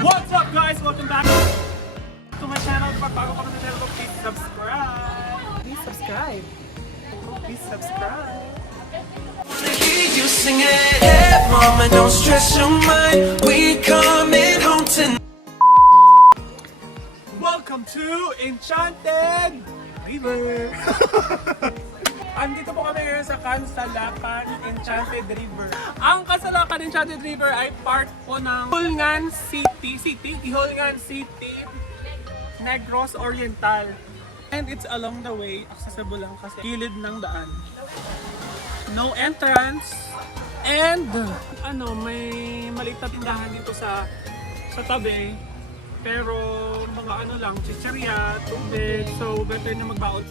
What's up guys? Welcome back to my channel. Pag bago ka na sa channel ko, please subscribe. Please subscribe. Please subscribe. You sing it, hey mama, don't stress your mind. We coming home tonight. Welcome to Enchanted River. Andito po kami ngayon sa Kansalakan Enchanted River. Ang Kansalakan Enchanted River ay part po ng Hulngan City, Negros Oriental. And it's along the way, accessible lang kasi gilid ng daan. No entrance. And may maliit na tindahan dito sa tabi. Pero mga lang, chicherya, tubig. So better na magbaon.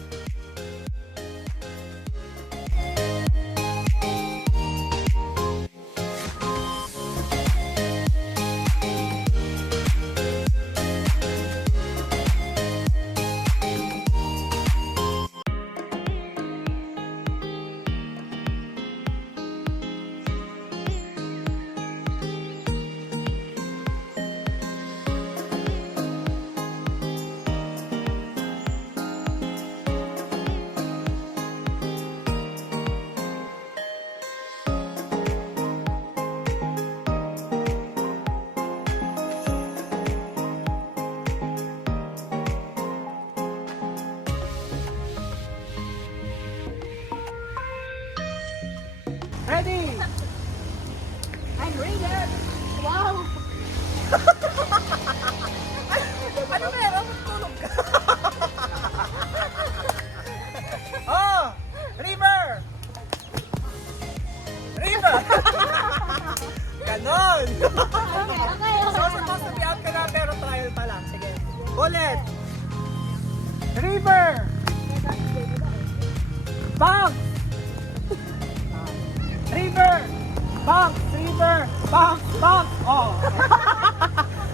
Ready? I'm ready! Wow! Ano meron? Tulog ka! Oh! River! River! Ganon! Okay. So supposed to be out ka na pero trial pa lang. Sige. Ulit! River! Bounce! River! Bounce! River! Bounce! Bounce! Oh!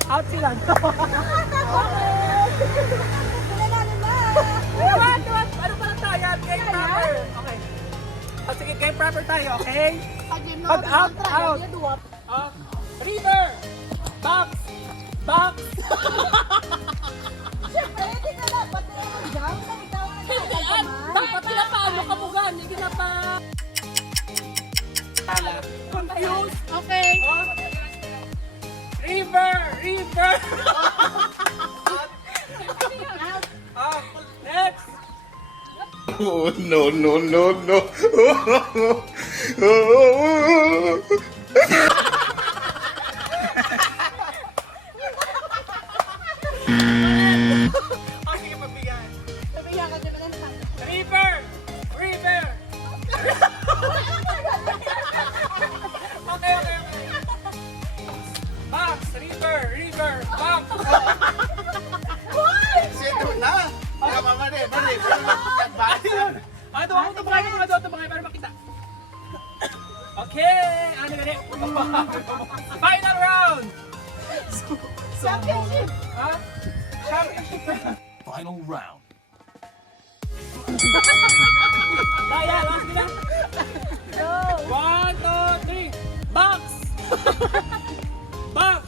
Out sila. What? Ano pala tayo? Game proper. Okay. Oh, sige, game proper tayo, okay? Pag out. Oh. River! Bounce! Bounce! Siyempre, hindi ka dapat na yung jump na ikaw ang nagkakamay. Dapat pinapaano ka mo gan, hindi na pa... Confused? Okay. Oh. River! River! Oh, next! Oh, no, no, no, no. Oh, sige, mabigyan. Sabihan ka dyan na. River! River! Okay. Box! River! River! Box! Sino na? Mali. Ayun! Ito bakay para makita. Okay! Ano gani? Final round! Championship! Ha? Championship round! Final round. Kaya, last na. Go! 1, 2, 3. Box! Box!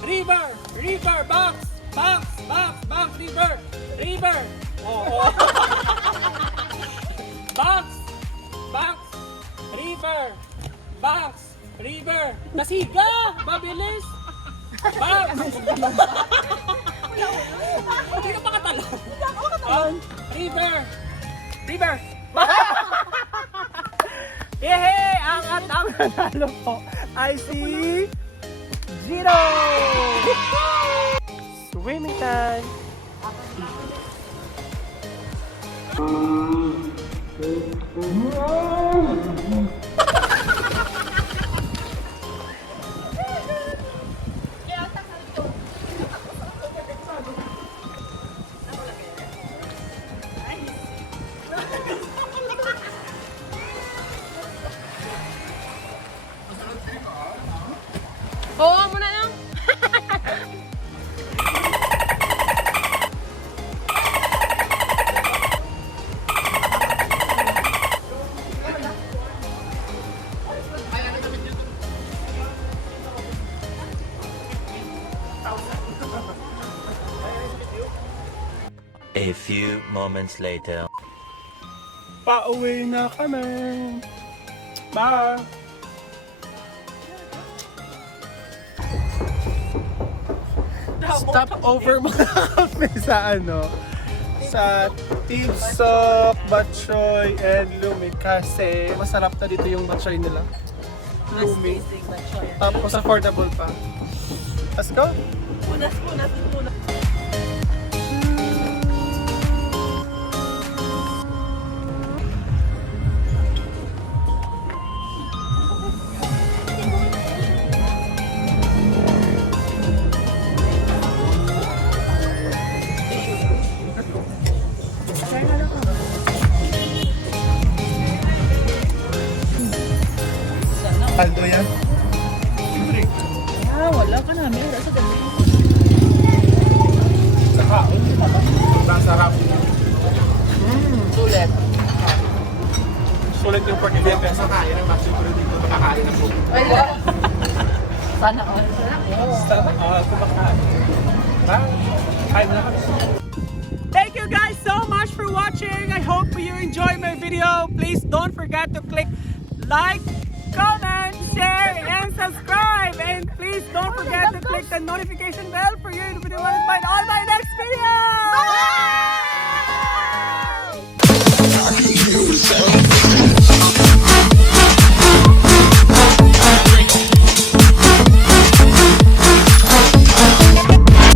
River! River! Box! Box! Box! Box! River! River! Oh. Box! Box! River! Box! River! Nasiga! Mabilis! Box! Hindi ka pa katalo. River! River! Hehe! Ang nanalo po ay si Zero! Swimming time! Oo, muna lang. A few moments later. Pauwi na kami. Bye! Stop over mga kami sa sa Tibsoc, Batchoy, and Lomi kasi masarap na dito yung Batchoy nila. Lomi. Tapos affordable pa. Let's go! Punas. Aldo yan? Wala ka namin. Wala sa gabi. Saka, masarap. Sulit. Sulit yung 45 pesos. Kaya ng mas siguro dito makakain ng food. Sana all. Sana kumakain. Kain na kami. Thank you guys so much for watching. I hope you enjoyed my video. Please don't forget to click like, comment, share, and subscribe. And please don't forget to click the notification bell for you to be notified on my next video. Bye!